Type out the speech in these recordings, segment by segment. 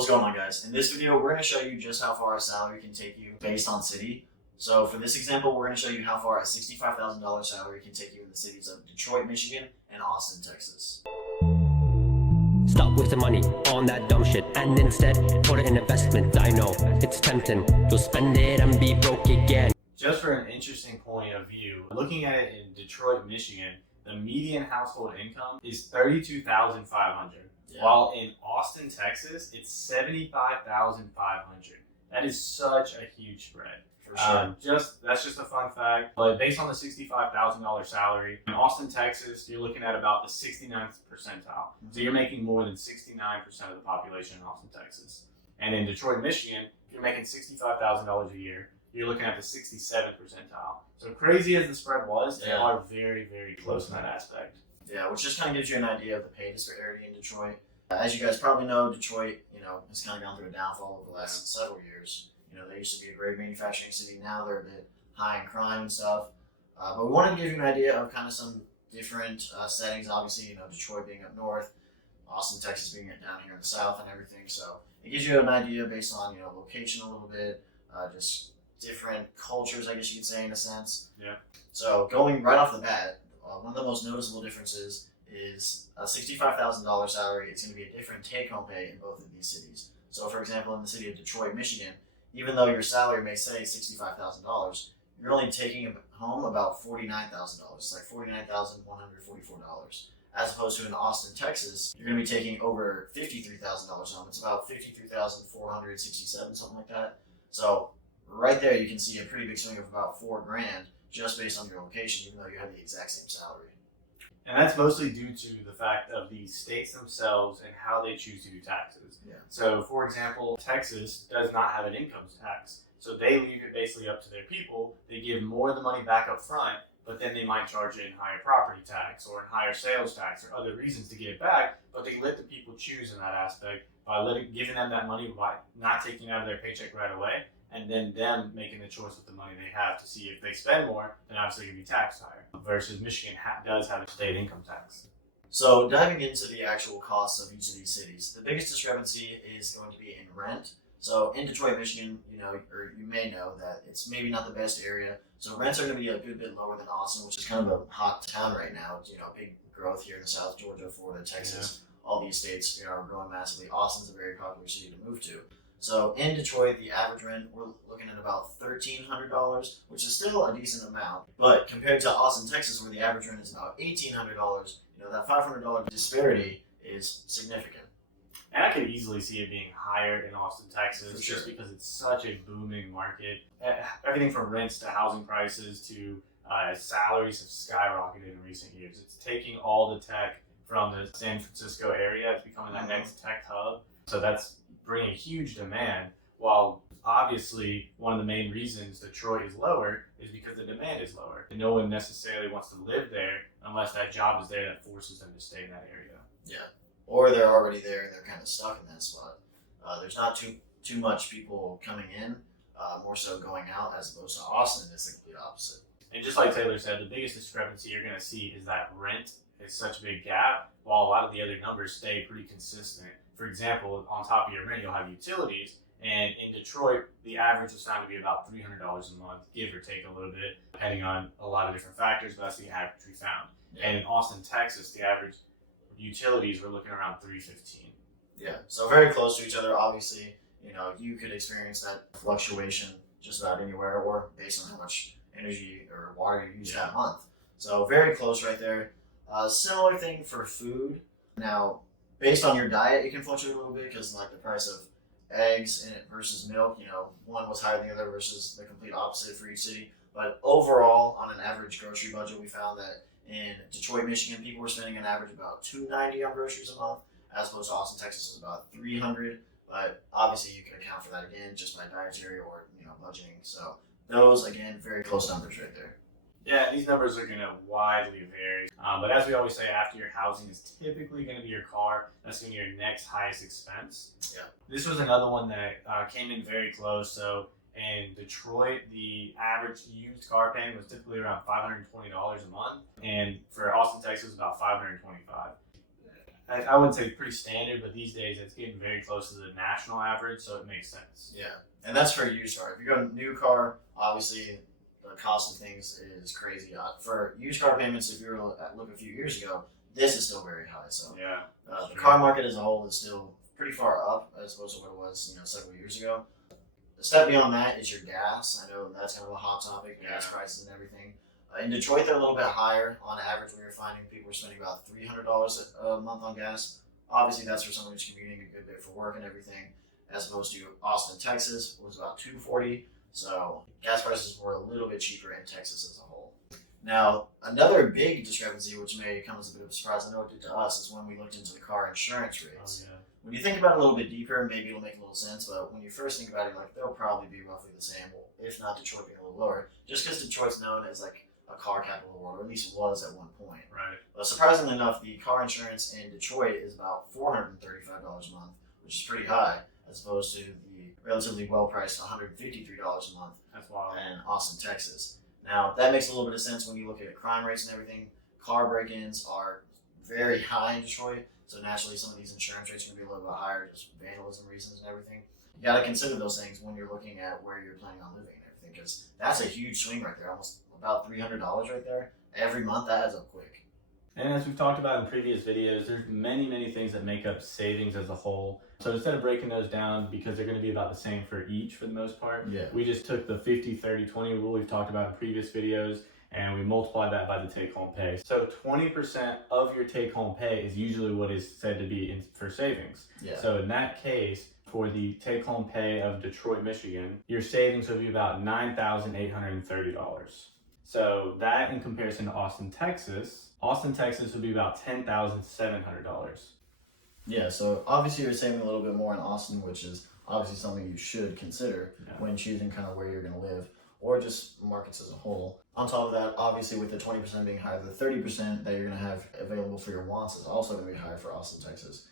What's going on, guys? In this video, we're going to show you just how far a salary can take you based on city. So for this example, we're going to show you how far a $65,000 salary can take you in the cities of Detroit, Michigan, and Austin, Texas. Stop wasting money on that dumb shit and instead put it in investments. I know it's tempting. You'll spend it and be broke again. Just for an interesting point of view, looking at it in Detroit, Michigan, the median household income is $32,500. Yeah. While in Austin, Texas, it's $75,500. That is such a huge spread. For sure. That's just a fun fact. But based on the $65,000 salary in Austin, Texas, you're looking at about the 69th percentile. So you're making more than 69% of the population in Austin, Texas. And in Detroit, Michigan, if you're making $65,000 a year, you're looking at the 67th percentile. So crazy as the spread was, they are very, very close in that aspect. Yeah, which just kind of gives you an idea of the pay disparity in Detroit. As you guys probably know, Detroit, has kind of gone through a downfall over the last several years. They used to be a great manufacturing city. Now they're a bit high in crime and stuff. But we wanted to give you an idea of kind of some different settings. Obviously, Detroit being up north, Austin, Texas being down here in the south and everything. So it gives you an idea based on, location a little bit, just different cultures, I guess you could say, in a sense. Yeah. So going right off the bat, one of the most noticeable differences is a $65,000 salary. It's going to be a different take-home pay in both of these cities. So, for example, in the city of Detroit, Michigan, even though your salary may say $65,000, you're only taking home about $49,000. It's like $49,144. As opposed to in Austin, Texas, you're going to be taking over $53,000 home. It's about $53,467, something like that. So, right there, you can see a pretty big swing of about $4,000 just based on your location, even though you have the exact same salary. And that's mostly due to the fact of the states themselves and how they choose to do taxes. Yeah. So, for example, Texas does not have an income tax. So they leave it basically up to their people. They give more of the money back up front, but then they might charge in higher property tax or in higher sales tax or other reasons to get it back. But they let the people choose in that aspect by giving them that money by not taking it out of their paycheck right away, and then them making the choice with the money they have to see if they spend more, then obviously it can be taxed higher. Versus Michigan does have a state income tax. So diving into the actual costs of each of these cities, the biggest discrepancy is going to be in rent. So in Detroit, Michigan, or you may know that it's maybe not the best area. So rents are going to be a good bit lower than Austin, which is kind of a hot town right now. Big growth here in the South, Georgia, Florida, Texas. All these states are growing massively. Austin's a very popular city to move to. So in Detroit, the average rent, we're looking at about $1,300, which is still a decent amount. But compared to Austin, Texas, where the average rent is about $1,800, that $500 disparity is significant. And I could easily see it being higher in Austin, Texas, For sure. just because it's such a booming market. Everything from rents to housing prices to salaries have skyrocketed in recent years. It's taking all the tech from the San Francisco area. It's becoming that next tech hub. So that's bringing huge demand, while obviously one of the main reasons Detroit is lower is because the demand is lower. And no one necessarily wants to live there unless that job is there that forces them to stay in that area. Yeah. Or they're already there and they're kind of stuck in that spot. There's not too much people coming in, more so going out, as opposed to Austin. It's the complete opposite. And just like Taylor said, the biggest discrepancy you're going to see is that rent is such a big gap, while a lot of the other numbers stay pretty consistent. For example, on top of your rent, you'll have utilities. And in Detroit, the average is found to be about $300 a month, give or take a little bit, depending on a lot of different factors, but that's the average we found. Yeah. And in Austin, Texas, the average utilities, we're looking around $315. Yeah, so very close to each other. Obviously, you could experience that fluctuation just about anywhere, or based on how much energy or water you use that month. So very close right there. Similar thing for food. Now, based on your diet, it can fluctuate a little bit because the price of eggs in it versus milk, one was higher than the other versus the complete opposite for each city. But overall, on an average grocery budget, we found that in Detroit, Michigan, people were spending an average about $290 on groceries a month, as opposed to Austin, Texas, is about $300. But obviously, you can account for that again just by dietary or budgeting. So those, again, very close numbers right there. Yeah, these numbers are going to widely vary. But as we always say, after your housing is typically going to be your car. That's going to be your next highest expense. Yeah. This was another one that came in very close. So in Detroit, the average used car payment was typically around $520 a month. And for Austin, Texas, about $525. I wouldn't say pretty standard, but these days it's getting very close to the national average, so it makes sense. Yeah, and that's for a used car. If you go new car, obviously the cost of things is crazy. For used car payments, if you were to look a few years ago, this is still very high. So Yeah. the car market as a whole is still pretty far up as opposed to what it was, several years ago. The step beyond that is your gas. I know that's kind of a hot topic, gas prices and everything. In Detroit, they're a little bit higher. On average, we were finding people were spending about $300 a month on gas. Obviously, that's for someone who's commuting a good bit for work and everything, as opposed to Austin, Texas, was about $240. So gas prices were a little bit cheaper in Texas as a whole. Now, another big discrepancy, which may come as a bit of a surprise, I know it did to us, is when we looked into the car insurance rates. Oh, yeah. When you think about it a little bit deeper, maybe it'll make a little sense, but when you first think about it, like, they'll probably be roughly the same, if not Detroit being a little lower, just because Detroit's known as like a car capital of the world, or at least was at one point. Right. But surprisingly enough, the car insurance in Detroit is about $435 a month, which is pretty high, as opposed to the relatively well-priced $153 a month That's wild. in Austin, Texas. Now, that makes a little bit of sense when you look at crime rates and everything. Car break-ins are very high in Detroit, so naturally some of these insurance rates are going to be a little bit higher, just vandalism reasons and everything. You got to consider those things when you're looking at where you're planning on living and everything, because that's a huge swing right there, almost about $300 right there. Every month, that adds up quick. And as we've talked about in previous videos, there's many things that make up savings as a whole. So instead of breaking those down, because they're going to be about the same for each for the most part, we just took the 50-30-20 rule we've talked about in previous videos, and we multiplied that by the take-home pay. So 20% of your take-home pay is usually what is said to be for savings. Yeah. So in that case, for the take-home pay of Detroit, Michigan, your savings would be about $9,830. So that in comparison to Austin, Texas would be about $10,700. Yeah, so obviously you're saving a little bit more in Austin, which is obviously something you should consider when choosing kind of where you're going to live, or just markets as a whole. On top of that, obviously with the 20% being higher, the 30% that you're going to have available for your wants is also going to be higher for Austin, Texas.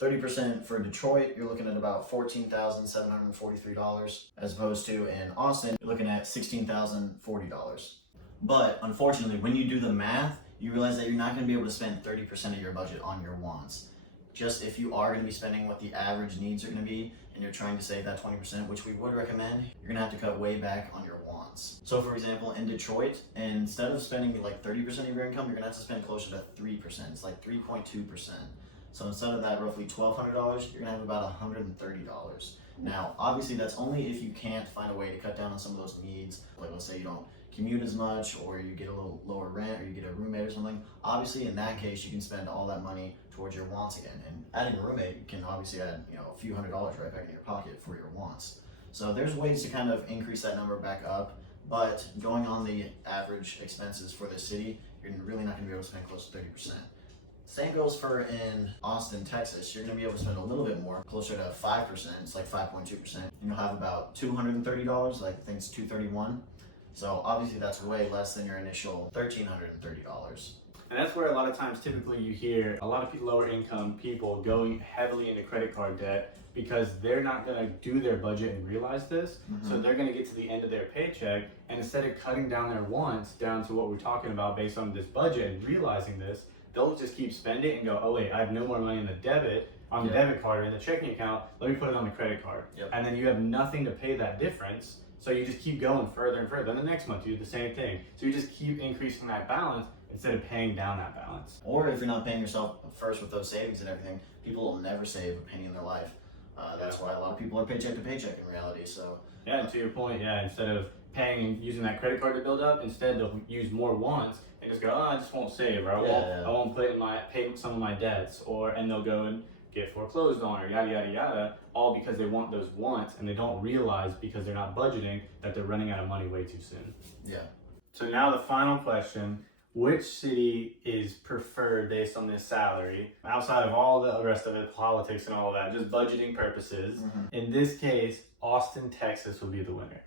30% for Detroit, you're looking at about $14,743, as opposed to in Austin, you're looking at $16,040. But unfortunately, when you do the math, you realize that you're not going to be able to spend 30% of your budget on your wants. Just if you are going to be spending what the average needs are going to be, and you're trying to save that 20%, which we would recommend, you're going to have to cut way back on your wants. So for example, in Detroit, instead of spending like 30% of your income, you're going to have to spend closer to 3%. It's like 3.2%. So instead of that roughly $1,200, you're going to have about $130. Now, obviously that's only if you can't find a way to cut down on some of those needs. Like let's say you don't commute as much, or you get a little lower rent, or you get a roommate or something. Obviously in that case, you can spend all that money towards your wants again. And adding a roommate, you can obviously add a few $100s right back in your pocket for your wants. So there's ways to kind of increase that number back up, but going on the average expenses for the city, you're really not going to be able to spend close to 30%. Same goes for in Austin, Texas. You're going to be able to spend a little bit more, closer to 5%. It's like 5.2%. And you'll have about $230, like I think it's $231. So obviously that's way less than your initial $1,330. And that's where a lot of times typically you hear a lot of lower income people going heavily into credit card debt because they're not going to do their budget and realize this. So they're going to get to the end of their paycheck, and instead of cutting down their wants down to what we're talking about based on this budget and realizing this, they'll just keep spending and go, oh wait, I have no more money in the debit card or in the checking account, let me put it on the credit card. And then you have nothing to pay that difference, so you just keep going further and further. Then the next month you do the same thing. So you just keep increasing that balance instead of paying down that balance. Or if you're not paying yourself first with those savings and everything, people will never save a penny in their life. That's why a lot of people are paycheck to paycheck in reality. So yeah, and to your point, instead of paying and using that credit card to build up, instead they'll use more wants and just go, oh, I just won't save, or I won't pay some of my debts, and they'll go and get foreclosed on, or yada yada yada, all because they want those wants and they don't realize, because they're not budgeting, that they're running out of money way too soon. Yeah. So now the final question: which city is preferred based on this salary, outside of all the rest of it, politics and all of that, just budgeting purposes? In this case, Austin, Texas will be the winner.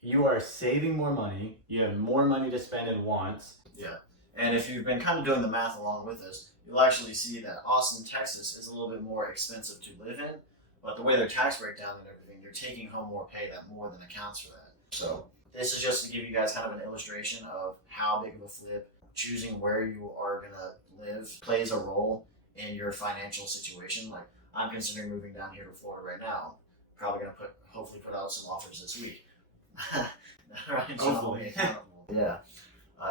You are saving more money, you have more money to spend in wants. Yeah. And if you've been kind of doing the math along with us, you'll actually see that Austin, Texas is a little bit more expensive to live in, but the way their tax breakdown and everything, you're taking home more pay that more than accounts for that. So this is just to give you guys kind of an illustration of how big of a flip choosing where you are going to live plays a role in your financial situation. Like I'm considering moving down here to Florida right now. Probably gonna hopefully put out some offers this week. Right, Hopefully. Yeah.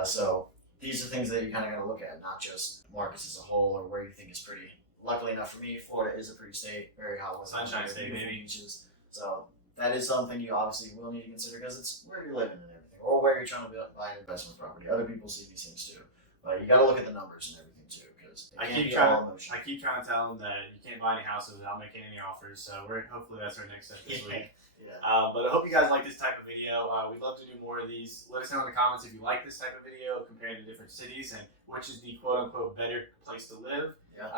So these are things that you kind of got to look at, not just markets as a whole or where you think is pretty. Luckily enough for me, Florida is a pretty state, very hot weather, Sunshine state, beautiful baby. beaches. So that is something you obviously will need to consider because it's where you're living and everything, or where you're trying to buy an investment property. Other people see these things too, but you got to look at the numbers and everything too, because it I can't keep be all trying. emotion. I keep trying to tell them that you can't buy any houses without making any offers. So hopefully that's our next step this week. Yeah. But I hope you guys like this type of video. We'd love to do more of these. Let us know in the comments if you like this type of video comparing to different cities and which is the quote unquote better place to live. Yeah.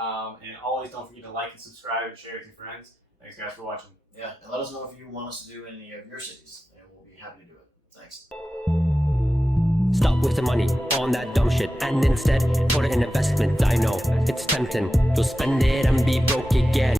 And always don't forget to like and subscribe and share with your friends. Thanks guys for watching. Yeah, and let us know if you want us to do any of your cities, and we'll be happy to do it. Thanks. Stop wasting money on that dumb shit and instead put it in investment. I know it's tempting. You'll spend it and be broke again.